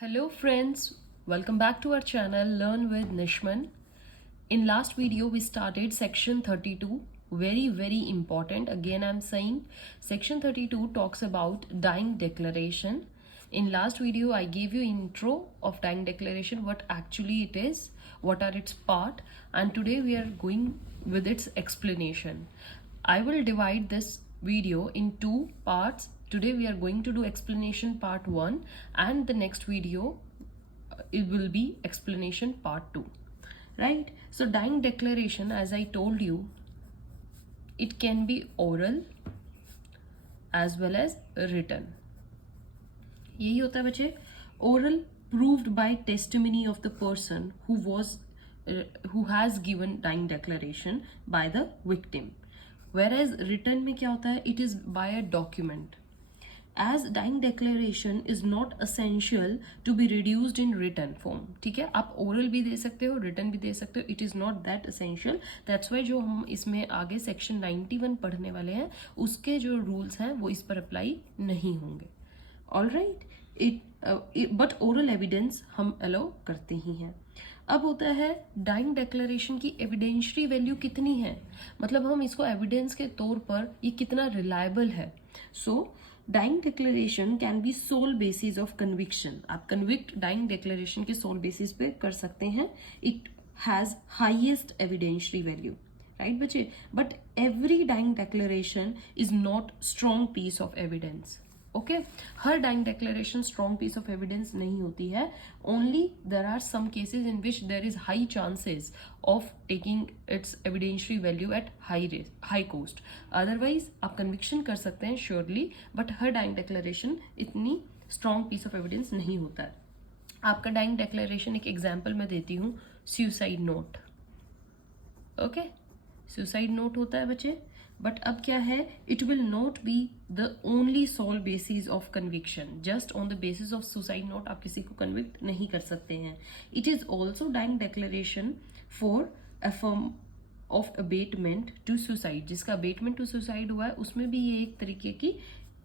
Hello friends, welcome back to our channel Learn with Nishman. In last video we started section 32, very important. Again I'm saying section 32 talks about dying declaration. In last video I gave you intro of dying declaration, what actually it is, what are its part, and today we are going with its explanation. I will divide this video in two parts. Today we are going to do explanation part 1 and the next video it will be explanation part 2, right? So dying declaration, as I told you, it can be oral as well as written. यही होता है बच्चे. Oral proved by testimony of the person who has given dying declaration by the victim, whereas written में क्या होता है, it is by a document. As dying declaration is not essential to be reduced in written form. ठीक है, आप oral भी दे सकते हो, written भी दे सकते हो. It is not that essential. That's why जो हम इसमें आगे section 91 पढ़ने वाले हैं उसके जो rules हैं वो इस पर apply नहीं होंगे. All right, but oral evidence हम allow करते ही हैं. अब होता है डाइंग डेक्लेरेशन की एविडेंशरी वैल्यू कितनी है, मतलब हम इसको एविडेंस के तौर पर ये कितना रिलायबल है. So dying declaration can be sole basis of conviction. आप कन्विक्ट डाइंग डिक्लेरेशन के सोल बेसिस पे कर सकते हैं. It has highest evidentiary value, right बच्चे. But every dying declaration is not strong piece of evidence. Okay, हर dying declaration strong piece of evidence नहीं होती है. Only there are some cases in which there is high chances of taking its evidentiary value at high cost. Otherwise आप conviction कर सकते हैं surely, but हर dying declaration इतनी strong piece of evidence नहीं होता है. आपका डाइंग डेक्लेरेशन एक एग्जाम्पल मैं देती हूँ, suicide note. Okay, suicide note होता है बच्चे. बट अब क्या है, it will not be the only sole basis of conviction. Just on the basis of suicide note आप किसी को कन्विक्ट नहीं कर सकते हैं. It is also dying declaration for a form of abetment to suicide. जिसका अबेटमेंट टू सुसाइड हुआ है उसमें भी ये एक तरीके की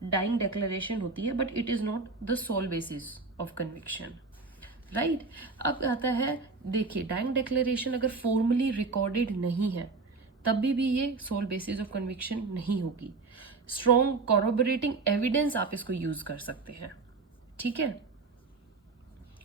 डाइंग डेक्लेरेशन होती है, but it is not the sole basis of conviction, right. अब आता है, देखिए डाइंग डेक्लेरेशन अगर फॉर्मली रिकॉर्डेड नहीं है तब भी ये सोल बेसिस ऑफ कन्विक्शन नहीं होगी. स्ट्रॉन्ग कॉरोबोरेटिंग एविडेंस आप इसको यूज कर सकते हैं. ठीक है,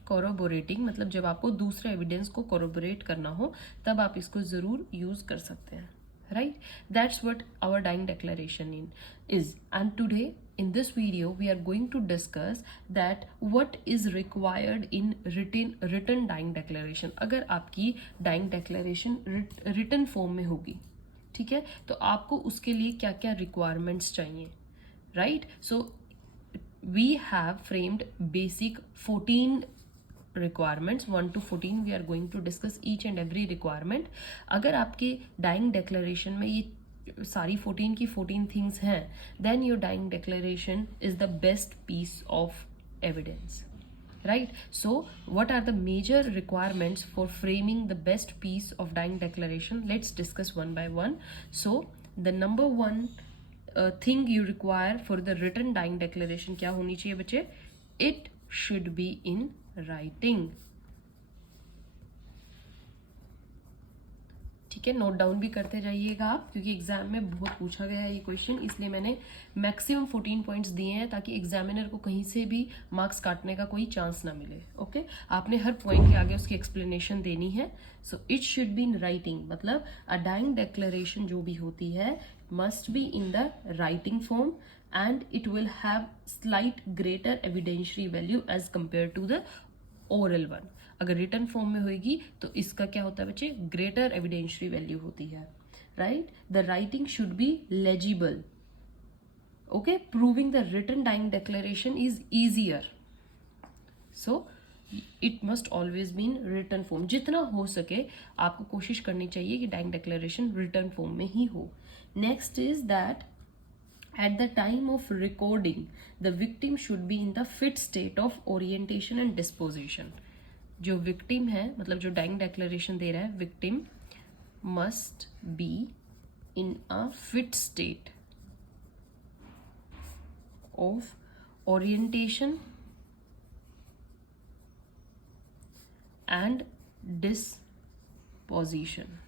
कॉरोबोरेटिंग मतलब जब आपको दूसरे एविडेंस को कॉरोबोरेट करना हो तब आप इसको जरूर यूज कर सकते हैं, right. That's what our dying declaration is. And today in this video we are going to discuss that what is required in written dying declaration. अगर आपकी dying declaration written form में होगी, ठीक है, तो आपको उसके लिए क्या क्या requirements चाहिए, right. So we have framed basic 14 requirements, 1 to 14. We are going to discuss each and every requirement. अगर आपके dying declaration में ये सारी 14 की 14 things हैं, then your dying declaration is the best piece of evidence, right. So what are the major requirements for framing the best piece of dying declaration? Let's discuss one by one. So the number one thing you require for the written dying declaration क्या होनी चाहिए बच्चे? It should be in writing. ठीक है, note down भी करते जाइएगा आप, क्योंकि एग्जाम में बहुत पूछा गया है ये क्वेश्चन, इसलिए मैंने मैक्सिमम 14 पॉइंट्स दिए हैं ताकि एग्जामिनर को कहीं से भी मार्क्स काटने का कोई चांस ना मिले. ओके, आपने हर पॉइंट के आगे उसकी एक्सप्लेनेशन देनी है. So it should be in writing, मतलब अ डाइंग डेक्लेरेशन जो भी होती है must be in the writing form and it will have slight greater evidentiary value as compare to the oral one. अगर रिटर्न फॉर्म में होगी तो इसका क्या होता है बच्चे, ग्रेटर एविडेंशरी वैल्यू होती है, right. The writing should be legible. Okay, proving the written dying declaration is easier. So it must always be in written form. जितना हो सके आपको कोशिश करनी चाहिए कि डाइंग डेक्लेरेशन रिटर्न फॉर्म में ही हो. Next is that at the time of recording the victim should be in the fit state of orientation and disposition. जो विक्टिम है, मतलब जो डाइंग डेक्लेरेशन दे रहा है, victim must be in a fit state of orientation and disposition.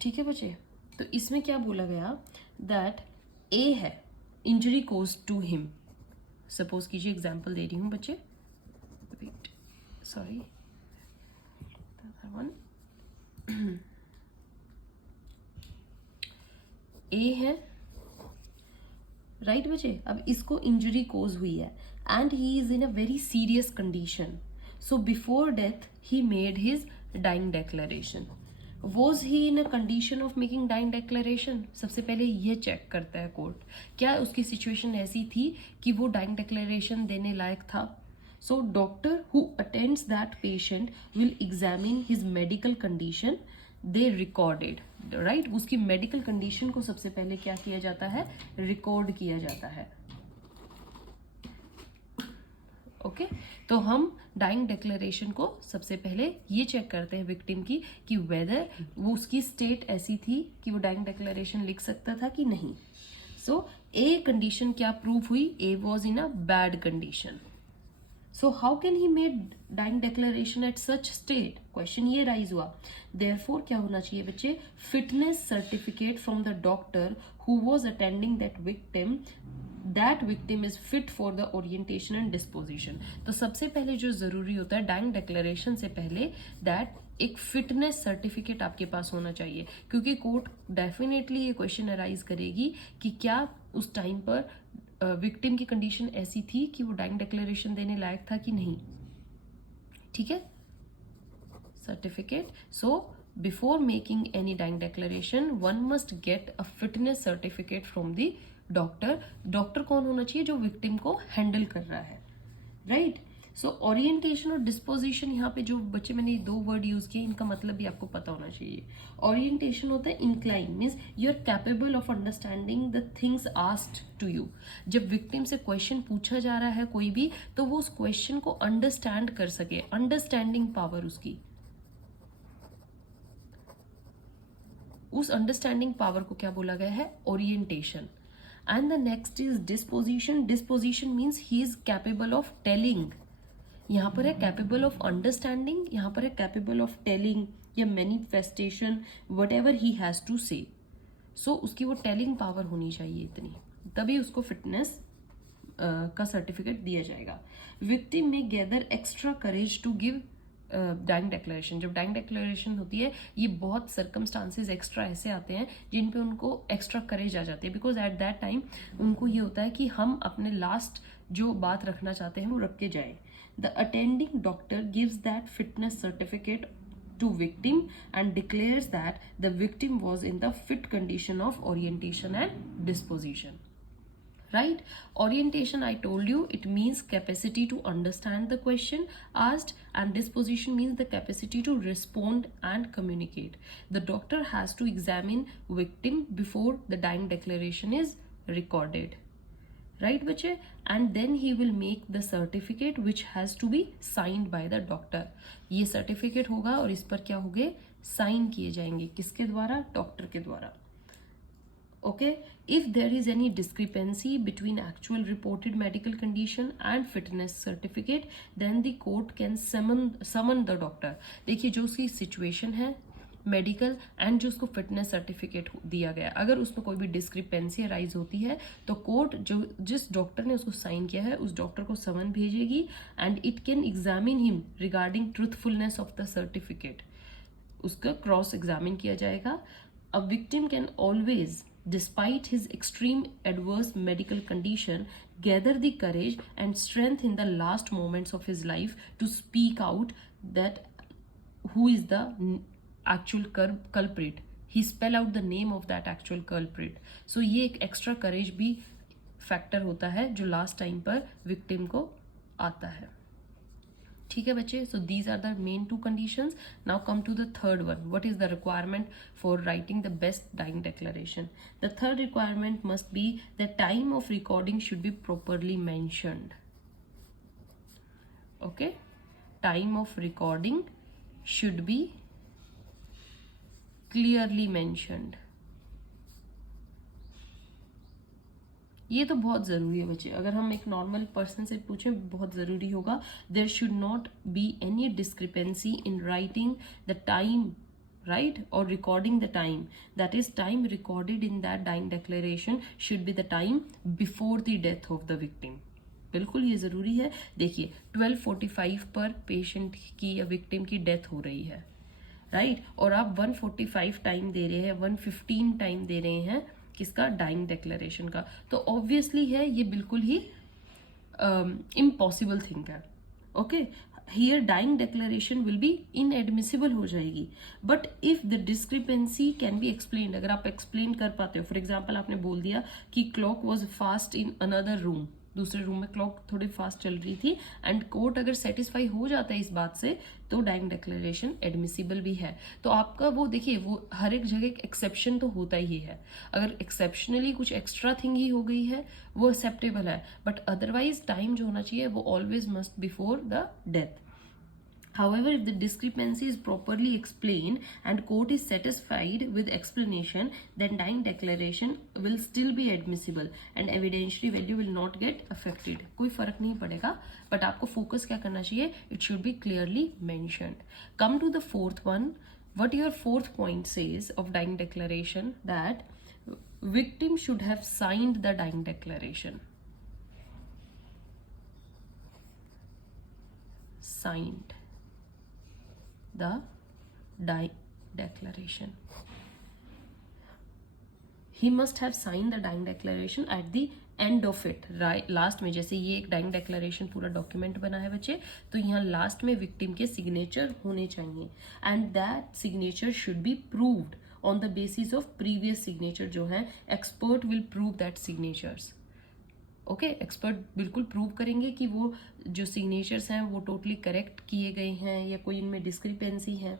ठीक है बच्चे, तो इसमें क्या बोला गया दैट ए है injury caused to him. Suppose कीजिए एग्जाम्पल दे रही हूं बच्चे, वेट सॉरी वन, ए है राइट बच्चे। अब इसको इंजरी कोज हुई है and he is in a very serious condition, so before death he made his dying declaration. Was he in a condition of making dying declaration? सबसे पहले ये check करता है कोर्ट, क्या उसकी सिचुएशन ऐसी थी कि वो डाइंग डेक्लेरेशन देने लायक था? So doctor who attends that patient will examine his medical condition, they recorded right. उसकी मेडिकल कंडीशन को सबसे पहले क्या किया जाता है? रिकॉर्ड किया जाता है। ओके तो हम डाइंग डिक्लेरेशन को सबसे पहले ये चेक करते हैं विक्टिम की कि वेदर वो उसकी स्टेट ऐसी थी कि वो डाइंग डिक्लेरेशन लिख सकता था कि नहीं। सो ए कंडीशन क्या प्रूव हुई? He was in a bad condition. So how can he made dying declaration at such state? Question ये राइज हुआ। देयरफॉर क्या होना चाहिए बच्चे? Fitness certificate from the doctor who was attending that victim, that victim is fit for the orientation and disposition. तो सबसे पहले जो जरूरी होता है डाइंग डिक्लेरेशन से पहले, दैट एक फिटनेस सर्टिफिकेट आपके पास होना चाहिए, क्योंकि कोर्ट डेफिनेटली ये क्वेश्चन अराइज करेगी कि क्या उस टाइम पर विक्टिम की कंडीशन ऐसी थी कि वो डाइंग डिक्लेरेशन देने लायक था कि नहीं। ठीक है, certificate. So before making any dying declaration one must get a fitness certificate from the doctor. Doctor कौन होना चाहिए? जो विक्टिम को हैंडल कर रहा है राइट। सो ओरिएंटेशन और डिस्पोजिशन, यहाँ पे जो बच्चे मैंने दो वर्ड यूज किए इनका मतलब भी आपको पता होना चाहिए। ओरिएंटेशन होता है incline, means you are capable of understanding the things asked to you. जब विक्टिम से क्वेश्चन पूछा जा रहा है कोई भी, तो वो उस क्वेश्चन को अंडरस्टैंड कर सके, अंडरस्टैंडिंग पावर उसकी, उस अंडरस्टैंडिंग पावर को क्या बोला गया है? Orientation. And the next is disposition. Disposition means he is capable of telling. यहाँ पर है कैपेबल ऑफ अंडरस्टैंडिंग, यहाँ पर है कैपेबल ऑफ टेलिंग या manifestation, whatever he has to say. So उसकी वो टेलिंग पावर होनी चाहिए इतनी, तभी उसको फिटनेस का सर्टिफिकेट दिया जाएगा। विक्टिम में gather extra courage to give dying declaration. जब डाइंग डिक्लेरेशन होती है, ये बहुत सर्कमस्टांसेस एक्स्ट्रा ऐसे आते हैं जिन पे उनको एक्स्ट्रा करेज आ जाती है, बिकॉज एट दैट टाइम उनको ये होता है कि हम अपने लास्ट जो बात रखना चाहते हैं वो रख के जाए। The attending doctor gives that fitness certificate to victim and declares that the victim was in the fit condition of orientation and disposition. Right? Orientation, I told you, it means capacity to understand the question asked, and disposition means the capacity to respond and communicate. The doctor has to examine victim before the dying declaration is recorded. Right बच्चे? And then he will make the certificate which has to be signed by the doctor. ये certificate होगा और इस पर क्या होंगे? Sign किए जाएंगे। किसके द्वारा? डॉक्टर के द्वारा। Okay, if there is any discrepancy between actual reported medical condition and fitness certificate, then the court can summon the doctor. देखिए जो उसकी सिचुएशन है मेडिकल एंड जो उसको फिटनेस सर्टिफिकेट दिया गया, अगर उसमें कोई भी डिस्क्रिपेंसी अराइज होती है तो कोर्ट जो जिस डॉक्टर ने उसको साइन किया है उस डॉक्टर को समन भेजेगी and it can examine him regarding truthfulness of the certificate. उसका क्रॉस एग्जामिन किया जाएगा। A victim can always, despite his extreme adverse medical condition, gather the courage and strength in the last moments of his life to speak out that who is the actual culprit. He spell out the name of that actual culprit. So ये एक extra courage भी factor होता है जो last time पर victim को आता है। ठीक है बच्चे, so these are the main two conditions. Now come to the third one, what is the requirement for writing the best dying declaration? The third requirement must be the time of recording should be properly mentioned. Okay, time of recording should be clearly mentioned. ये तो बहुत ज़रूरी है बच्चे, अगर हम एक normal person से पूछें बहुत ज़रूरी होगा. There should not be any discrepancy in writing the time, right, or recording the time, that is time recorded in that dying declaration should be the time before the death of the victim. बिल्कुल ये ज़रूरी है. देखिए 12:45 पर patient की या victim की death हो रही है, राइट, और आप 1:45 टाइम दे रहे हैं, 1:15 टाइम दे रहे हैं किसका, डाइंग डिक्लेरेशन का. तो ऑब्वियसली है ये बिल्कुल ही इम्पॉसिबल थिंग है. Okay, here dying declaration will be inadmissible हो जाएगी. But if the discrepancy can be explained, अगर आप एक्सप्लेन कर पाते हो, फॉर एग्जाम्पल आपने बोल दिया कि clock was fast in another room, दूसरे रूम में क्लॉक थोड़ी फास्ट चल रही थी, एंड कोर्ट अगर सेटिस्फाई हो जाता है इस बात से तो डाइंग डिक्लेरेशन एडमिसिबल भी है. तो आपका वो देखिए, वो हर एक जगह एक एक्सेप्शन तो होता ही है. अगर एक्सेप्शनली कुछ एक्स्ट्रा थिंग ही हो गई है वो एक्सेप्टेबल है, बट अदरवाइज टाइम जो होना चाहिए वो always must before the death. However, if the discrepancy is properly explained and court is satisfied with explanation, then dying declaration will still be admissible and evidentiary value will not get affected. कोई फर्क नहीं पड़ेगा, but आपको focus क्या करना चाहिए? It should be clearly mentioned. Come to the fourth one. What your fourth point says of dying declaration, that victim should have signed the dying declaration. Signed the dying declaration. He must have signed the dying declaration at the end of it, last में. जैसे ये एक dying declaration पूरा document बना है बच्चे, तो यहाँ लास्ट में विक्टिम के सिग्नेचर होने चाहिए, and that signature should be proved on the basis of previous signature जो है. Expert will prove that signatures. Okay, expert बिल्कुल प्रूव करेंगे कि वो जो सिग्नेचर्स हैं वो टोटली करेक्ट किए गए हैं या कोई इनमें डिस्क्रिपेंसी है.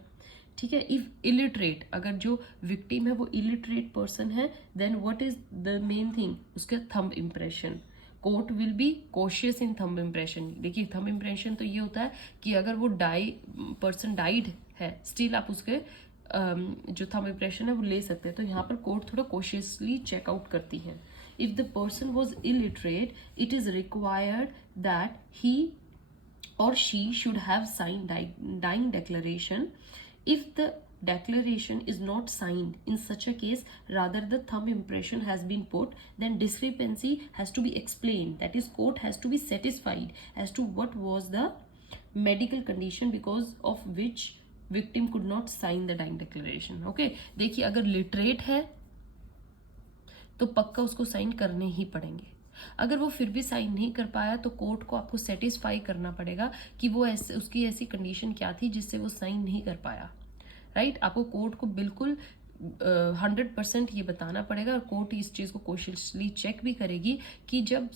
ठीक है. इफ इलिटरेट, अगर जो विक्टिम है वो इलिटरेट पर्सन है, then what is the main thing, उसका thumb impression. Court will be cautious in thumb impression. देखिए थंब इम्प्रेशन तो ये होता है कि अगर वो पर्सन डाइड है, स्टिल आप उसके जो थंब इम्प्रेशन है वो ले सकते हैं. तो यहाँ पर कोर्ट थोड़ा कॉशियसली चेकआउट करती है. If the person was illiterate, it is required that he or she should have signed dying declaration. If the declaration is not signed, in such a case, rather the thumb impression has been put, then discrepancy has to be explained. That is, court has to be satisfied as to what was the medical condition because of which victim could not sign the dying declaration. Okay, देखिए अगर literate है तो पक्का उसको sign करने ही पड़ेंगे. अगर वो फिर भी साइन नहीं कर पाया तो कोर्ट को आपको सेटिस्फाई करना पड़ेगा कि वो ऐसे, उसकी ऐसी कंडीशन क्या थी जिससे वो साइन नहीं कर पाया. राइट, आपको कोर्ट को बिल्कुल 100% ये बताना पड़ेगा, और कोर्ट इस चीज़ को कॉशियसली चेक भी करेगी कि जब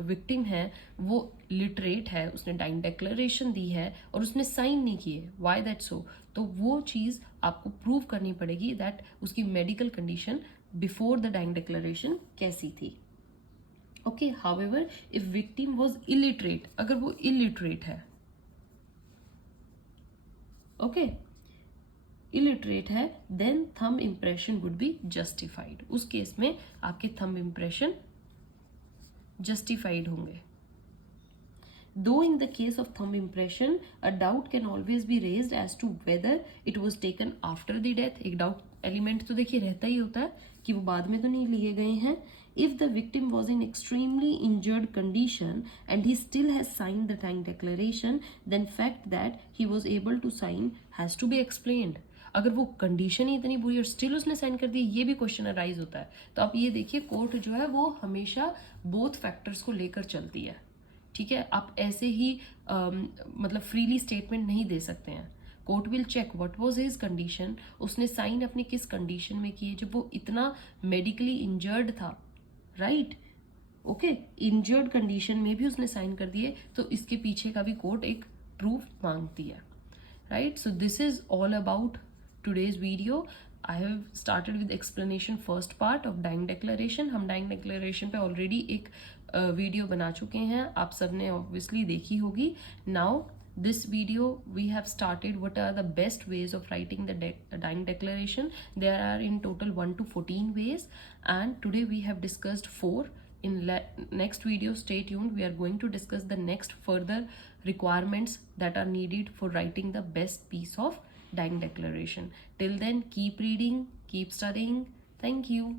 विक्टिम है वो लिटरेट है, उसने डाइंग डिक्लेरेशन दी है और उसने साइन नहीं किए, व्हाई दैट सो, तो वो चीज़ आपको प्रूव करनी पड़ेगी दैट उसकी medical condition before the dying declaration कैसी थी. Okay, however if victim was illiterate, अगर वो इलिटरेट है, ओके, इलिटरेट है, then thumb impression would be justified. उस केस में आपके थंब इम्प्रेशन जस्टिफाइड होंगे. Though in the case of thumb impression, a doubt can always be raised as to whether it was taken after the death. एक doubt element तो देखिए रहता ही होता है कि वो बाद में तो नहीं लिए गए हैं. If the victim was in extremely injured condition and he still has signed the dying declaration, then fact that he was able to sign has to be explained. अगर वो कंडीशन ही इतनी बुरी और स्टिल उसने साइन कर दी, ये भी question arise होता है. तो आप ये देखिए, कोर्ट जो है वो हमेशा बोथ फैक्टर्स को लेकर चलती है. ठीक है, आप ऐसे ही मतलब फ्रीली स्टेटमेंट नहीं दे सकते हैं. Court will check what was his condition, उसने साइन अपने किस कंडीशन में किए जब वो इतना मेडिकली इंजर्ड था. राइट, ओके, इंजर्ड कंडीशन में भी उसने साइन कर दिए, तो इसके पीछे का भी कोर्ट एक प्रूफ मांगती है. Right, so this is all about today's video. I have started with explanation first part of dying declaration. हम dying declaration पे already एक वीडियो बना चुके हैं, आप सबने obviously देखी होगी. Now this video we have started what are the best ways of writing the dying declaration. There are in total 1 to 14 ways, and today we have discussed 4. In next video, stay tuned. We are going to discuss the next further requirements that are needed for writing the best piece of dying declaration. Till then, keep reading, keep studying. Thank you.